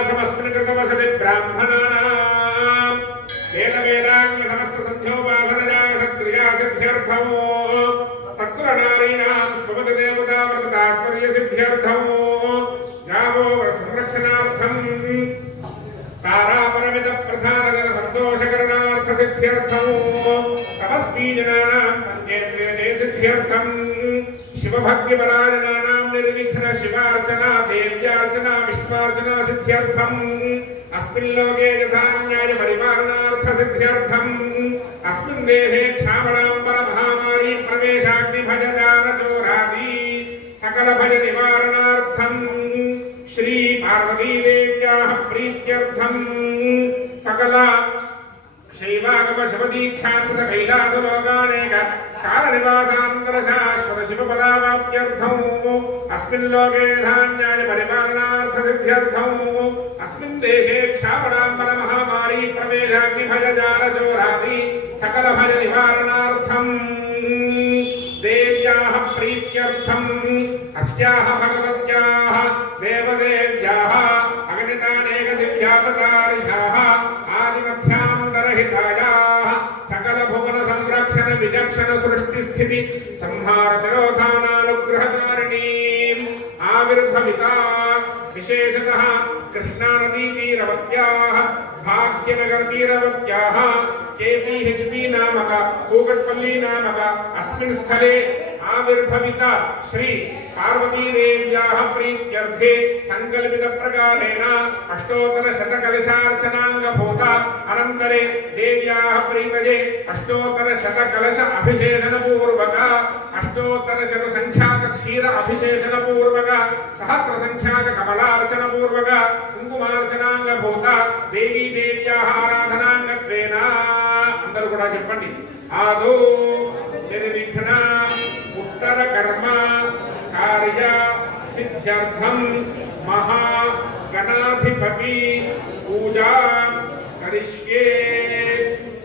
दर्शनार्थमस्मिन् कृतवसति ब्राह्मणानां वेद समस्त संध्योपासनया सत्क्रिया सिद्ध्यर्थं तत्कुलनारीणां स्वमत देवता व्रतात्पर्य सिद्ध्यर्थं यावो संरक्षणार्थं तारापरमित प्रधानजन संतोषकरणार्थ सिद्ध्यर्थं तपस्वी जनानां पंचेन्द्रिय सिद्ध्यर्थं शिवभक्तिपरायणानां निर्विघ्न शिवार्चना देव्यार्चना विष्णुर्चना सिद्ध्यर्थं अस्मिन् लोके यथा न्याय परिपालनार्थ सिद्ध्यर्थं अस्मिन् देहे क्षामणाम्बर महामारी प्रवेशाग्नि भजदान चोरादि सकल भय निवारणार्थं श्री पार्वती देव्याः प्रीत्यर्थं सकल शैवागम शबदीक्षान्वित कैलास लोकानेक काल निवासांतर शाश्वत शिव पदावाप्त्यर्थं अस्मिन् लोके धान्याय परिपालनार्थ सिद्ध्यर्थं अस्मिन् देशे क्षामणाम्बर महामारी प्रवेशाग्नि भयजाल चोरादि सकल भय निवारणार्थं देव्याः प्रीत्यर्थं अस्याः भगवत्याः देवदेव्याः अगणितानेक दिव्यावतारिण्याः आदिमध्यान्तरहितायाः सकल भुवन संरक्षण विचक्षण सृष्टि स्थिति संहार विरोधानानुग्रहकारिणीम् आविर्भविता विशेषतः कृष्णा नदी तीरवत्याः भाग्यनगर तीरवत्याः केपीएचपी नामक कूकटपल्ली नामक अस्मिन् स्थले आविर्भविता श्री पार्वती देव्याः प्रीत्यर्थे संकल्पित प्रकारेण अष्टोत्तर शतकलशार्चनांगभूत अनन्तरे देव्याः प्रीतये अष्टोत्तर शतकलश अभिषेचन पूर्वक अष्टोत्तर शत संख्याक क्षीर अभिषेचन पूर्वक सहस्र संख्याक कमलार्चन पूर्वक कुंकुमार्चनांगभूत देवी देव्याः आराधनांगत्वेन अंदरू కూడా చెప్పండి आदौ निर्विघ्न उत्तर कर्म कार्य सिद्ध्यर्थं महागणाधिपति पूजा करिष्ये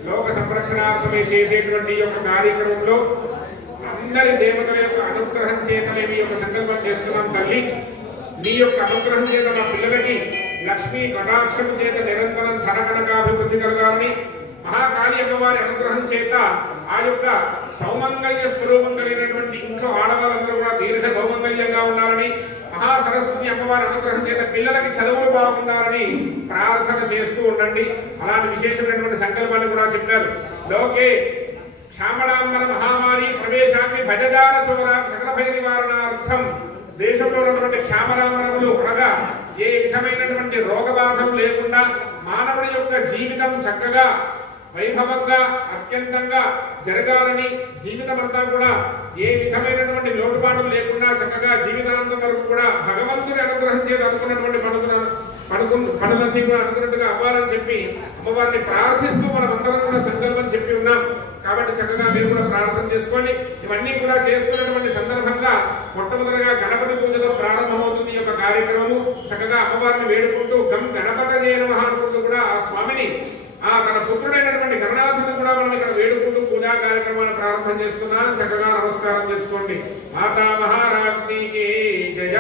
लोक संरक्षणार्थమే చేసేటువంటి యొక్క కార్యక్రమంలో అందరి దేవతల యొక్క అనుగ్రహం చేతనే మీ యొక్క సంకల్పం చేస్తున్నాం తల్లి మీ యొక్క అనుగ్రహం చేత నా పిల్లలకి లక్ష్మీ కటాక్షం చేత నిరంతరం ధనకనకాభివృద్ధి కలగాలని महाकाली अम्मवारी अनुग्रहं चेत आ యొక్క సౌమంగళ్య స్వరూపం కలిగినటువంటి ఇంట్లో ఆడవాళ్ళందరూ కూడా దీర్ఘ సౌమంగళ్యంగా ఉండాలని మహా సరస్వతి అమ్మవారి అనుగ్రహం చేత పిల్లలకి చదువులు బాగుండాలని ప్రార్థన చేస్తూ ఉండండి అలాంటి విశేషమైనటువంటి సంకల్పాన్ని కూడా చెప్పారు లోకే క్షామణాంబర మహామారి ప్రవేశాన్ని భజదార చోరా సకల భయ నివారణార్థం దేశంలో ఉన్నటువంటి క్షామరాంబరములు అనగా ఏ విధమైనటువంటి రోగబాధలు లేకుండా మానవుడి యొక్క జీవితం చక్కగా వైభవంగా అత్యంతంగా జరగాలని జీవితమంతా కూడా ఏ విధమైనటువంటి లోటుపాట్లు లేకుండా చక్కగా జీవితాంతం వరకు కూడా భగవంతుడి అనుగ్రహం చేత అనుకున్నటువంటి పనులన్నీ కూడా అనుకున్నట్టుగా అవ్వాలని చెప్పి అమ్మవారిని ప్రార్థిస్తూ మనమందరం కూడా సంకల్పం చెప్పి ఉన్నాం కాబట్టి చక్కగా మీరు కూడా ప్రార్థన చేసుకోండి ఇవన్నీ కూడా చేస్తున్నటువంటి సందర్భంగా మొట్టమొదటిగా గణపతి పూజతో ప్రారంభమవుతుంది ఈ యొక్క కార్యక్రమము చక్కగా అమ్మవారిని వేడుకుంటూ గం గణపతయే నమః అనుకుంటూ కూడా ఆ స్వామిని తన పుత్రుడైనటువంటి గణనాథుని కూడా మనం ఇక్కడ వేడుకుంటూ పూజా కార్యక్రమాన్ని ప్రారంభం చేసుకున్నాం చక్కగా నమస్కారం చేసుకోండి మాతా మహారాజ్ఞికి జయ